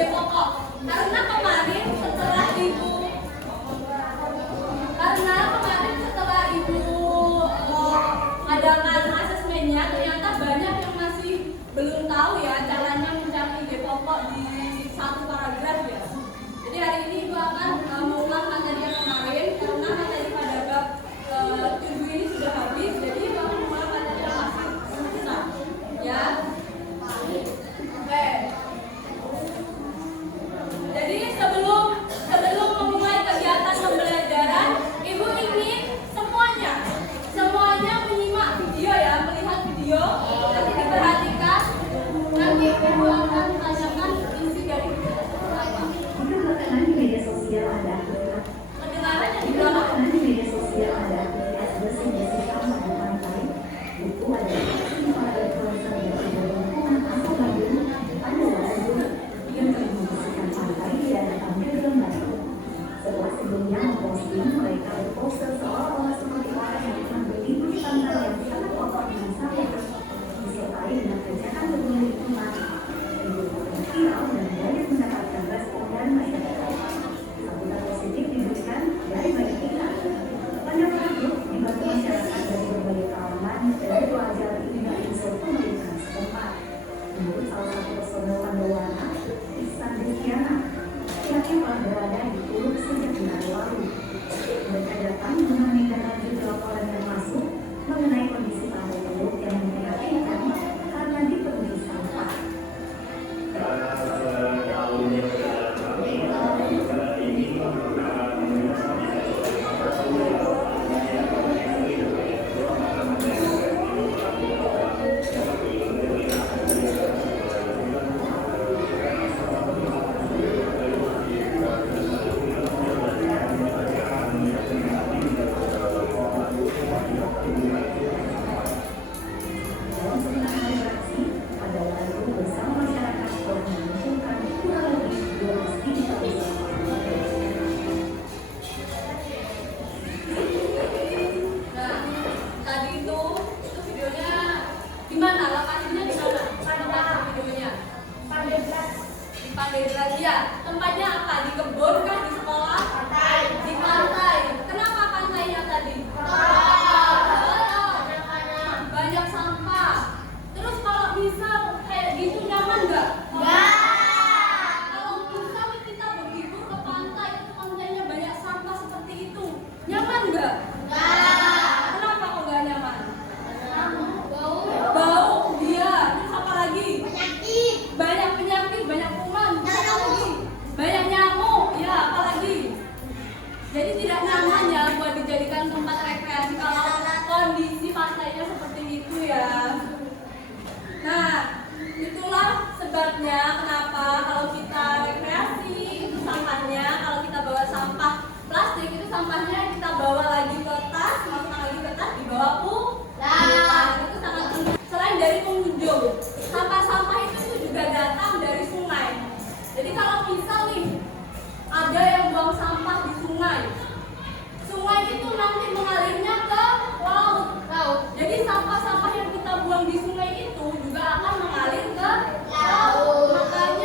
ide pokok. Karena kemarin setelah ibu adakan asesmennya, ternyata banyak yang masih belum tahu ya caranya mencari ide pokok di satu paragraf ya. Jadi hari ini ibu akan mengulang materi yang kemarin karena materi pada bab 7 ini sudah habis. Jadi ibu akan mengulang materi yang masih sisa ya. Oke. Jadi sebelum memulai kegiatan pembelajaran, ibu ingin semuanya menyimak video ya, melihat video, nanti diperhatikan, nanti ibu akan tanyakan isi dari video tersebut apa. Bagaimana di media sosial ada? Kedengaran yang di belakang? Bagaimana di media sosial ada aktivitas bersih-bersih taman di pantai? Itu adalah para influencer yang berhubungan asal Bandung adalah yang membersihkan pantai dan datang ke Bandung. Setelah sebelumnya memposting, mereka berpose seolah-olah seperti orang yang sedang berlibur di pantai yang sangat kotor dan saya disertai dengan kerjaan berbunyi lingkungan. Video foto viral dan banyak mendapatkan respon dari masyarakat. Sambutan positif diberikan dari banyak pihak. Banyak produk dibantu masyarakat dari berbagai kalangan dan pelajar hingga unsur pemerintahan setempat. Menurut salah satu personel Pandawana, Ihsan Deviana, pihaknya telah berada di Teluk sejak bulan lalu. Mereka datang guna menindaklanjuti laporan yang masuk mengenai kondisi pantai Teluk yang memprihatinkan karena dipenuhi sampah. Tempatnya apa? Di kebun kah? Di sekolah? Di pantai. Kenapa pantainya tadi? Banyak sampah. Terus kalau misal kayak gitu nyaman nggak? Kalau misal kita berlibur ke pantai, itu pantainya banyak sampah seperti itu, nyaman nggak? Kenapa kok nggak nyaman? Bau, dia. Terus apa lagi? Banyak penyakit, banyak kuman. Banyak nyamuk, ya apalagi. Jadi tidak nyaman ya buat dijadikan tempat rekreasi kalau kondisi pantainya seperti itu ya. Nah, itulah sebabnya kenapa kalau kita rekreasi itu sampahnya, kalau kita bawa sampah plastik itu sampahnya kita bawa lagi ke tas, masukkan lagi ke tas, dibawa pulang. Itu sangat penting. Selain dari pengunjung, sampah-sampah itu juga datang dari sungai. Jadi kalau misal nih ada yang buang sampah di sungai itu nanti mengalirnya ke laut. Jadi sampah-sampah yang kita buang di sungai itu juga akan mengalir ke laut. Makanya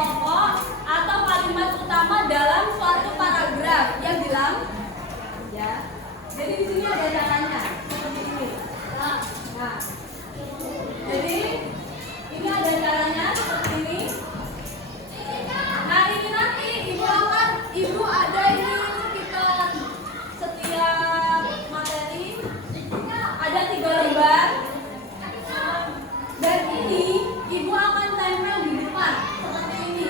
pokok atau kalimat utama dalam suatu paragraf yang bilang ya. Jadi di sini ada caranya seperti ini. Nah, jadi ini ada caranya seperti ini. Nah ini nanti ibu ada ini setiap materi ada 3 lembar. Dan ini ibu akan tempel di depan seperti ini.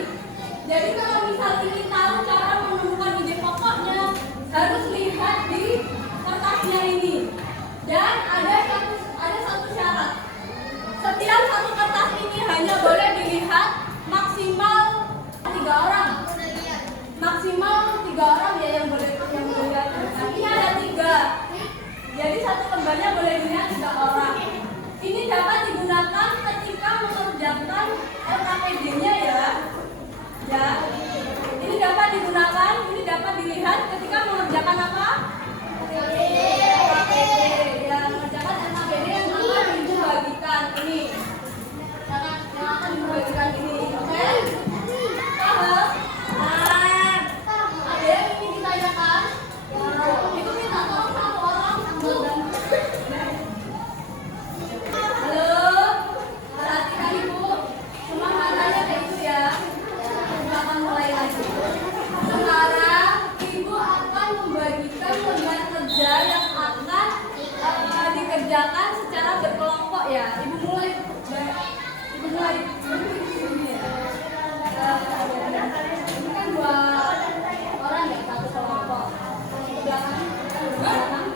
Jadi kalau misal ingin tahu cara menemukan ide pokoknya, harus lihat di kertasnya ini. Dan ada satu syarat. Setiap satu kertas ini hanya boleh dilihat maksimal 3 orang. Maksimal 3 orang ya yang boleh lihat. Nah, ini ada 3. Jadi satu lembarnya boleh dilihat 3 orang. Ini dapat digunakan ketika mengerjakan LKPD-nya ya. Ya. Ini dapat digunakan, ini dapat dilihat ketika mengerjakan apa? LKPD. Ya, mengerjakan LKPD yang akan ibu bagikan ini. Yang akan ibu bagikan ini. Oke? Paham? Ada yang ingin ditanyakan? Itu minta tolong satu orang dan halo, perhatikan ibu, cuma matanya kayak itu ya. Kita akan mulai lagi. Sekarang ibu akan membagikan lembar kerja yang akan dikerjakan secara berkelompok ya. Ibu mulai. Ini kan 2 orang ya, satu kelompok. Belakang.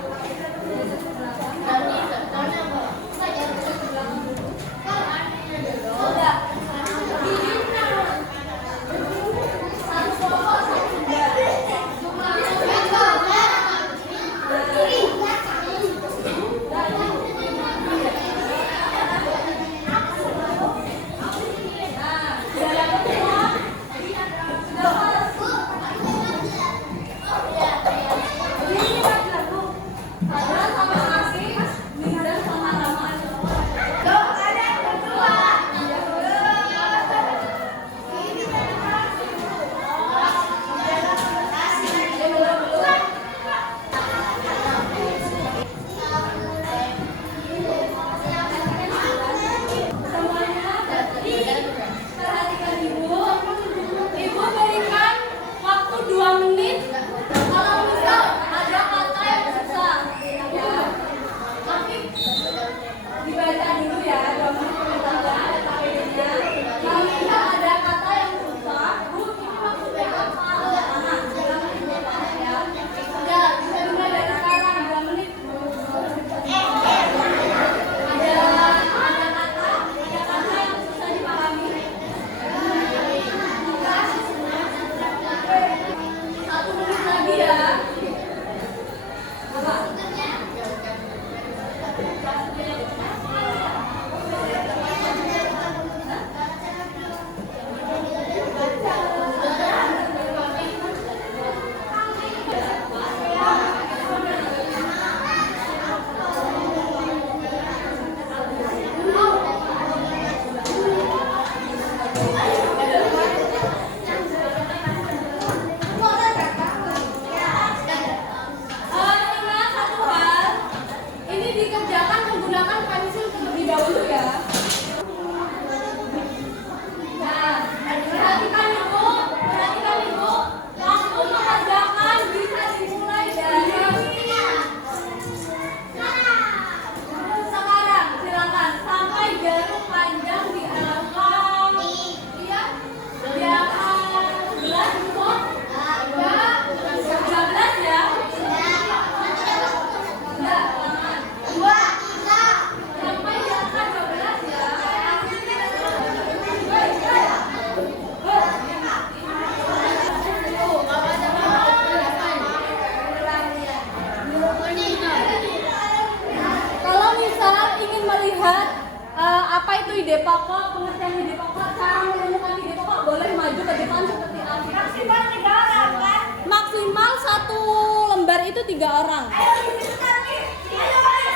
ide pokok, pengertian ide pokok, cara menemukan ide pokok, boleh maju ke depan seperti apa? Maksimal 3 orang kan? Maksimal 1 lembar itu 3 orang. Ayo dicepetan nih. Ayo.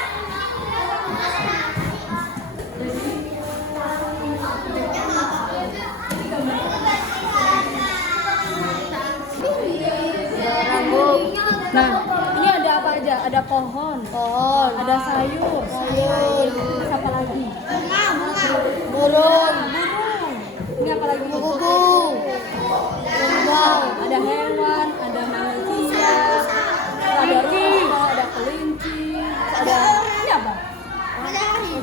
Jadi, Nah, ini ada apa aja? Ada pohon, ada sayur, terus apa lagi? Burung. Ini apa lagi? Kuku. Ada hewan, ada manusia, ada rusa, ada kelinci, ada ini apa?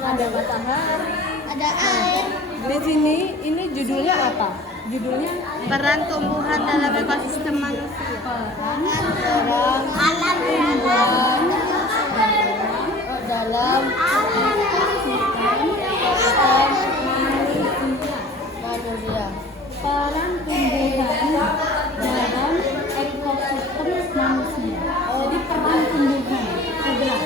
Ada matahari. Ada air. Di sini ini judulnya apa? Judulnya Peran tumbuhan dalam ekosistem manusia. peran Alam tumbuhan dalam ekosistem manusia. manusia. Peran tumbuhan dalam ekosistem manusia. Jadi peran tumbuhan, sudah.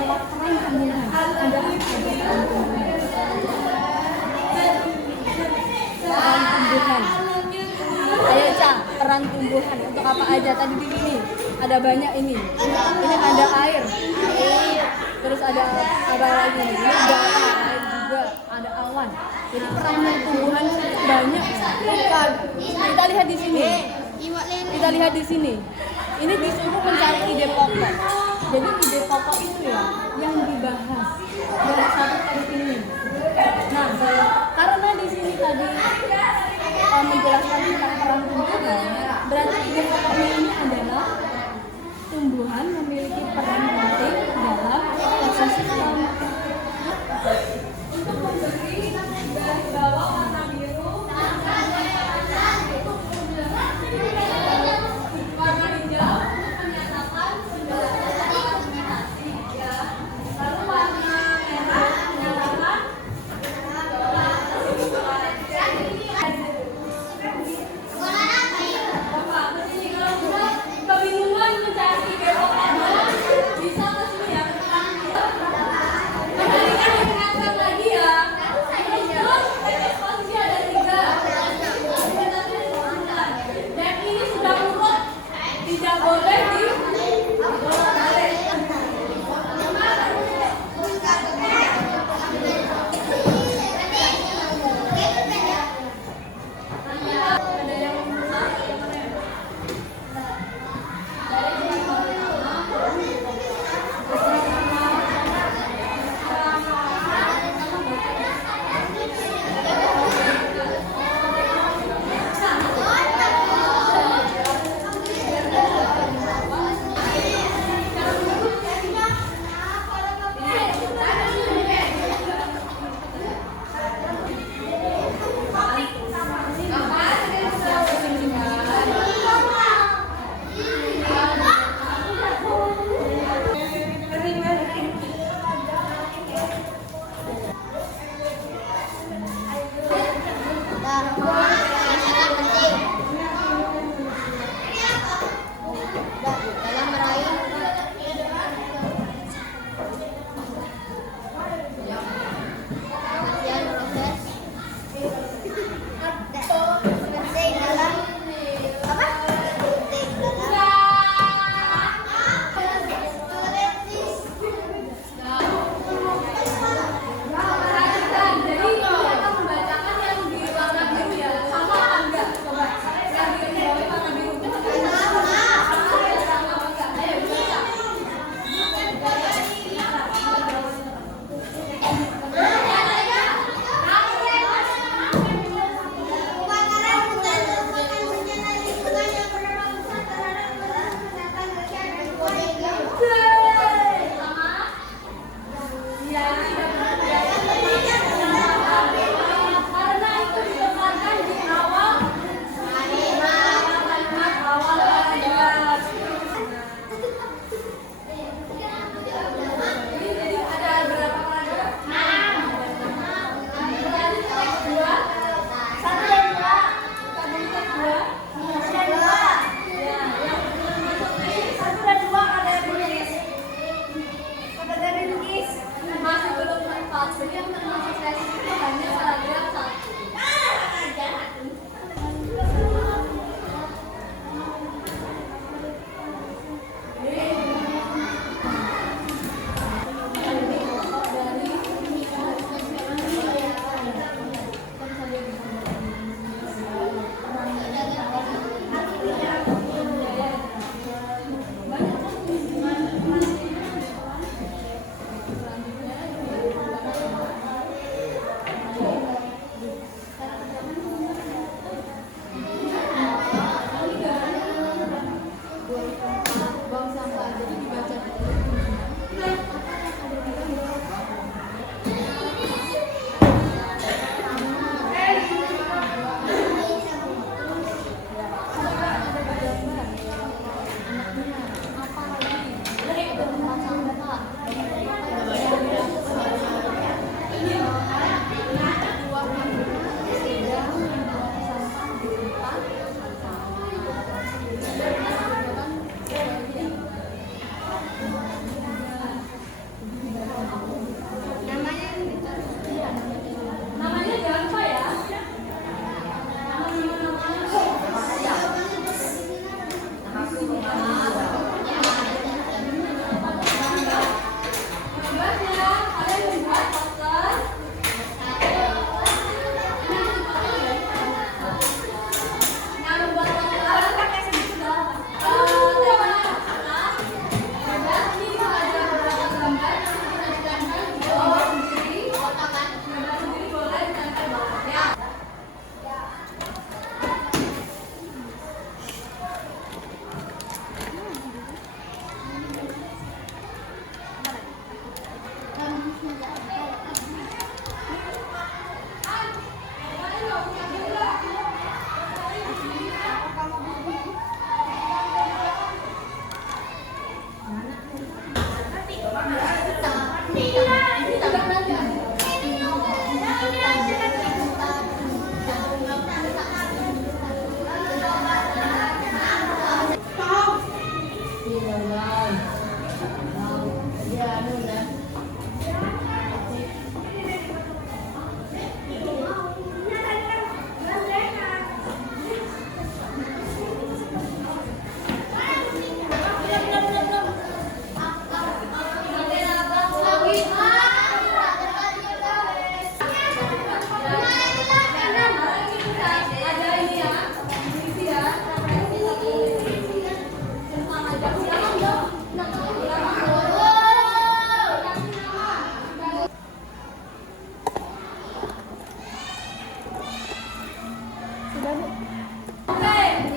Peran tumbuhan. Ada peran tumbuhan. Peran tumbuhan. Ayo Ca, peran tumbuhan untuk apa aja tadi di sini? Ada banyak ini. Ini ada air. Terus ada apa lagi nih? Ini udara, air juga, ada awan. Jadi peran tumbuhan banyak. Kita lihat di sini. Kita lihat di sini. Ini disuruh mencari ide pokok. Jadi ide pokok itu ya yang dibahas dari satu dari ini. Nah, karena di sini tadi menjelaskan tentang peran tumbuhan, berarti ide pokoknya ini adalah tumbuhan memiliki peran penting dalam ekosistem. Untuk memberi garis bawah warna biru, warna hijau menyatakan penjelasan argumentasi, ya. Lalu warna merah menyatakan kebingungan mencari ide pokoknya bisa ke sini ya.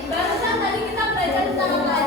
barusan tadi kita belajar tentang apa